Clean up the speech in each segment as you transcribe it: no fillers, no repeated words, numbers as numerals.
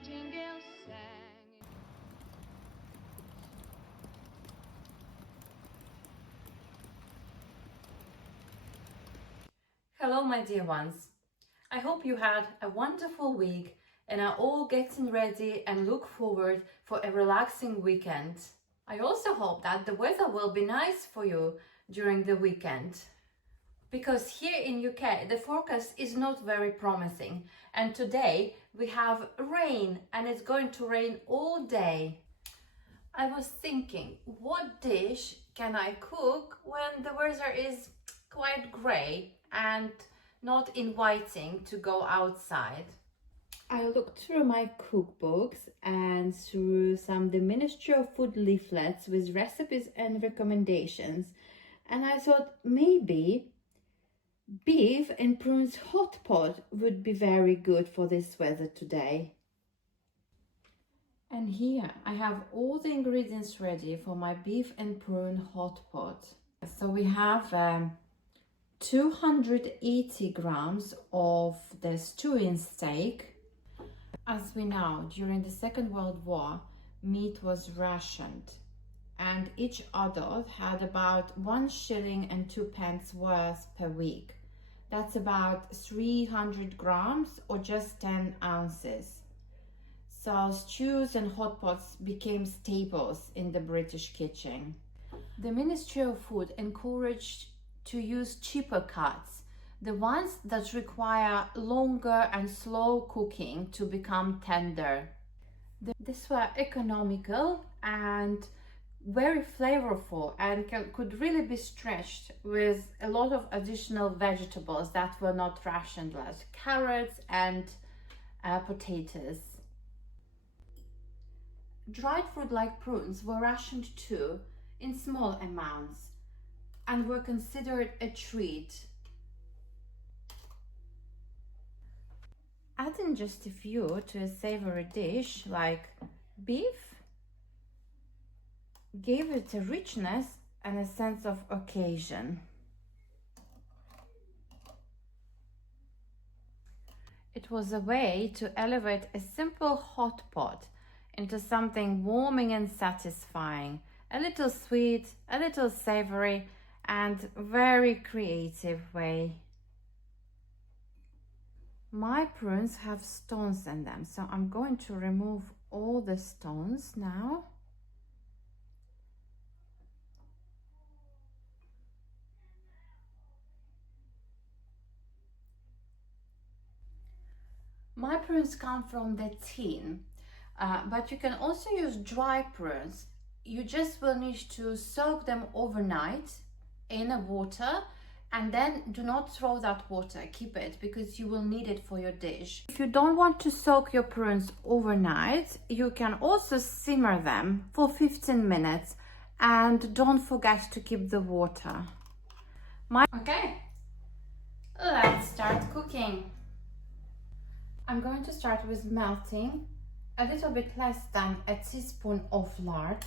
nightingale sang. Hello, my dear ones. I hope you had a wonderful week and are all getting ready and look forward for a relaxing weekend. I also hope that the weather will be nice for you during the weekend. Because here in UK, the forecast is not very promising. And today we have rain and it's going to rain all day. I was thinking, what dish can I cook when the weather is quite grey and not inviting to go outside? I looked through my cookbooks and through some of the Ministry of Food leaflets with recipes and recommendations, and I thought maybe beef and prunes hot pot would be very good for this weather today. And here I have all the ingredients ready for my beef and prune hot pot. So we have 280 grams of the stewing steak. As we know, during the Second World War, meat was rationed and each adult had about 1 shilling and 2 pence worth per week. That's about 300 grams or just 10 ounces. So stews and hot pots became staples in the British kitchen. The Ministry of Food encouraged to use cheaper cuts, the ones that require longer and slow cooking to become tender. These were economical and very flavorful and could really be stretched with a lot of additional vegetables that were not rationed, like carrots and potatoes. Dried fruit like prunes were rationed too, in small amounts, and were considered a treat. Adding just a few to a savory dish like beef gave it a richness and a sense of occasion. It was a way to elevate a simple hot pot into something warming and satisfying, a little sweet, a little savory, and very creative way. My prunes have stones in them, so I'm going to remove all the stones now. My prunes come from the tin, but you can also use dry prunes. You just will need to soak them overnight in a water, and then do not throw that water, keep it because you will need it for your dish. If you don't want to soak your prunes overnight, you can also simmer them for 15 minutes and don't forget to keep the water. Okay, let's start cooking. I'm going to start with melting a little bit less than a teaspoon of lard.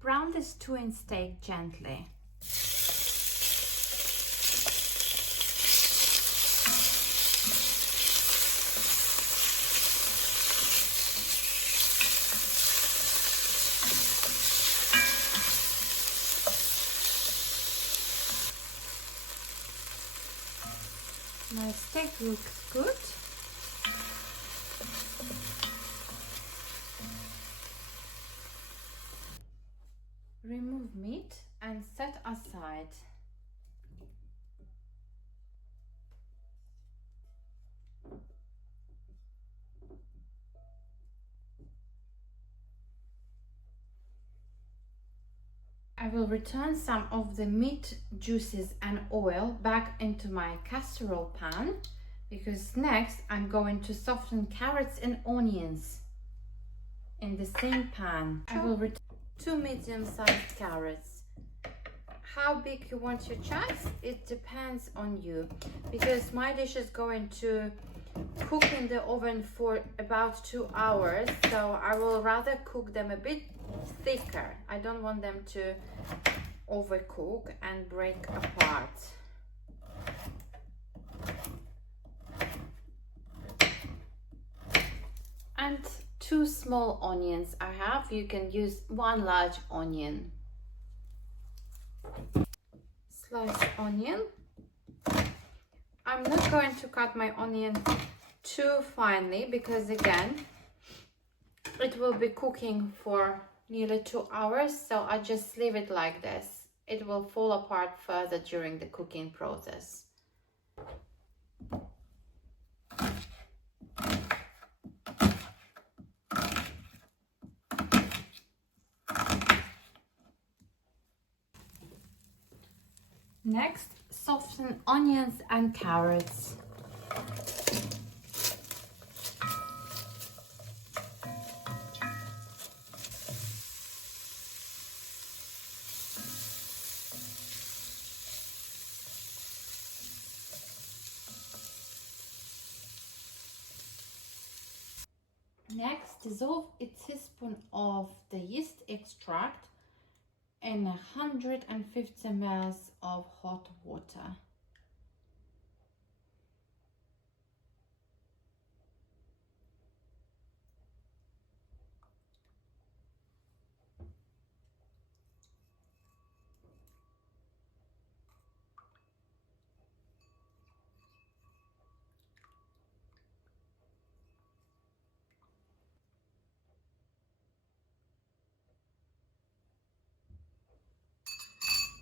Brown the stewing steak gently. My steak looks good. Remove meat and set aside. I will return some of the meat juices and oil back into my casserole pan because next I'm going to soften carrots and onions in the same pan. I will return 2 medium-sized carrots. How big you want your chives? It depends on you, because my dish is going to cook in the oven for about 2 hours, so I will rather cook them a bit thicker. I don't want them to overcook and break apart. And 2 small onions I have. You can use 1 large onion. Sliced onion. I'm not going to cut my onion too finely because again it will be cooking for nearly 2 hours, so I just leave it like this. It will fall apart further during the cooking process. Next, soften onions and carrots. Next, dissolve a teaspoon of the yeast extract in 150 ml of hot water.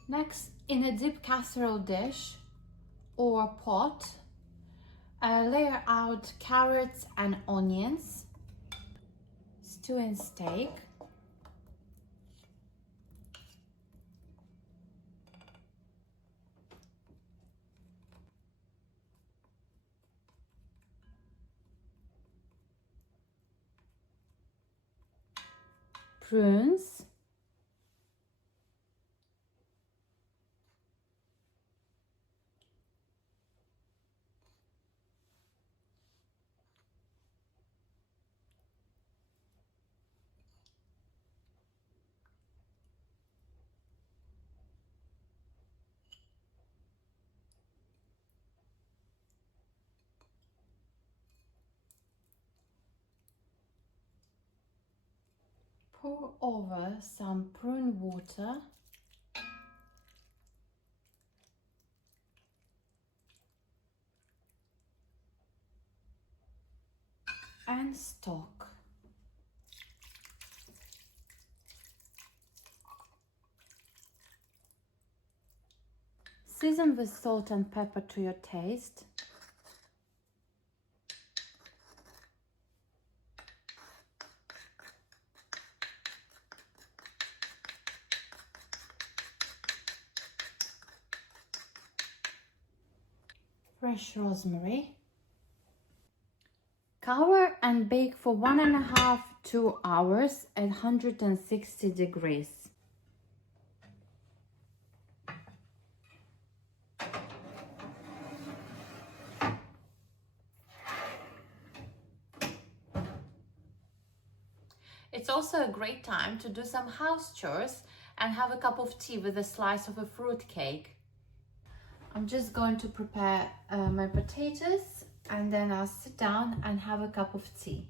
Next, in a deep casserole dish or pot, layer out carrots and onions, stew in steak, prunes, pour over some prune water, and stock. Season with salt and pepper to your taste. Fresh rosemary. Cover and bake for 1.5 to 2 hours at 160 degrees. It's also a great time to do some house chores and have a cup of tea with a slice of a fruit cake. I'm just going to prepare my potatoes and then I'll sit down and have a cup of tea.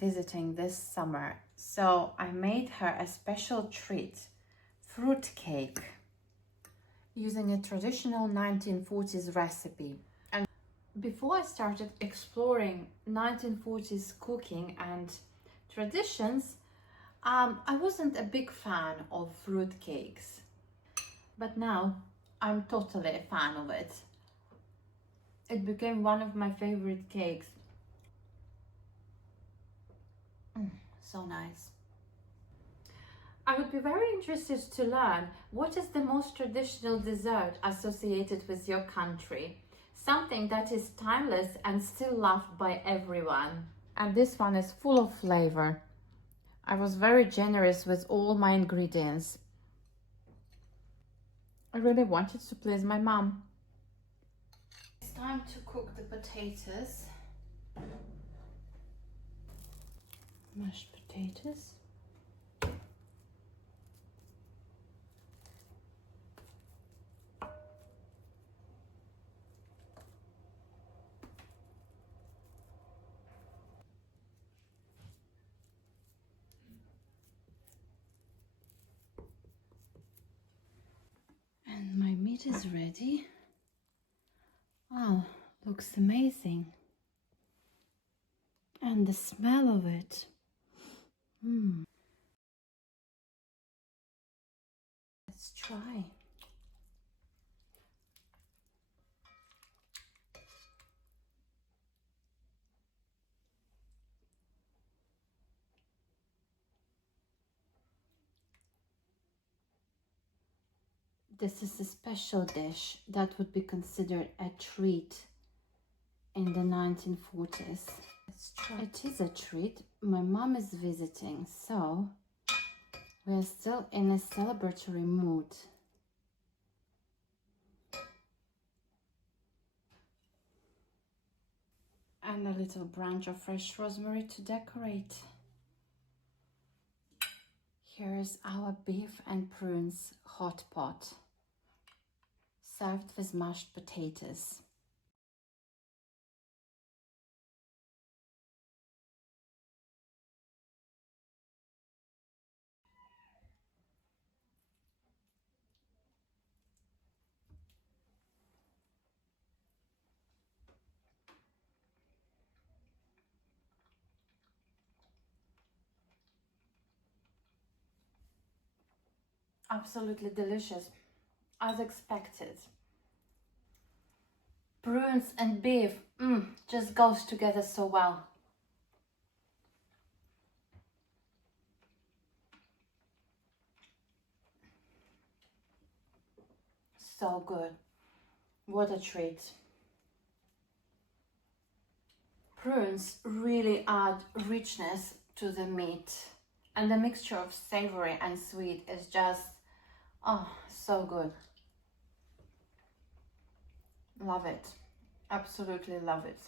Visiting this summer, so I made her a special treat, fruit cake, using a traditional 1940s recipe. And before I started exploring 1940s cooking and traditions, I wasn't a big fan of fruit cakes, but now I'm totally a fan of it. It became one of my favorite cakes. So nice. I would be very interested to learn what is the most traditional dessert associated with your country. Something that is timeless and still loved by everyone. And this one is full of flavor. I was very generous with all my ingredients. I really wanted to please my mom. It's time to cook the potatoes. Mashed potatoes. And my meat is ready. Oh, looks amazing. And the smell of it. Let's try. This is a special dish that would be considered a treat in the 1940s. Let's try. It is a treat. My mom is visiting, so we're still in a celebratory mood. And a little branch of fresh rosemary to decorate. Here's our beef and prunes hot pot, served with mashed potatoes. Absolutely delicious, as expected. Prunes and beef, just goes together so well. So good. What a treat. Prunes really add richness to the meat, and the mixture of savory and sweet is just, oh, so good. Love it. Absolutely love it.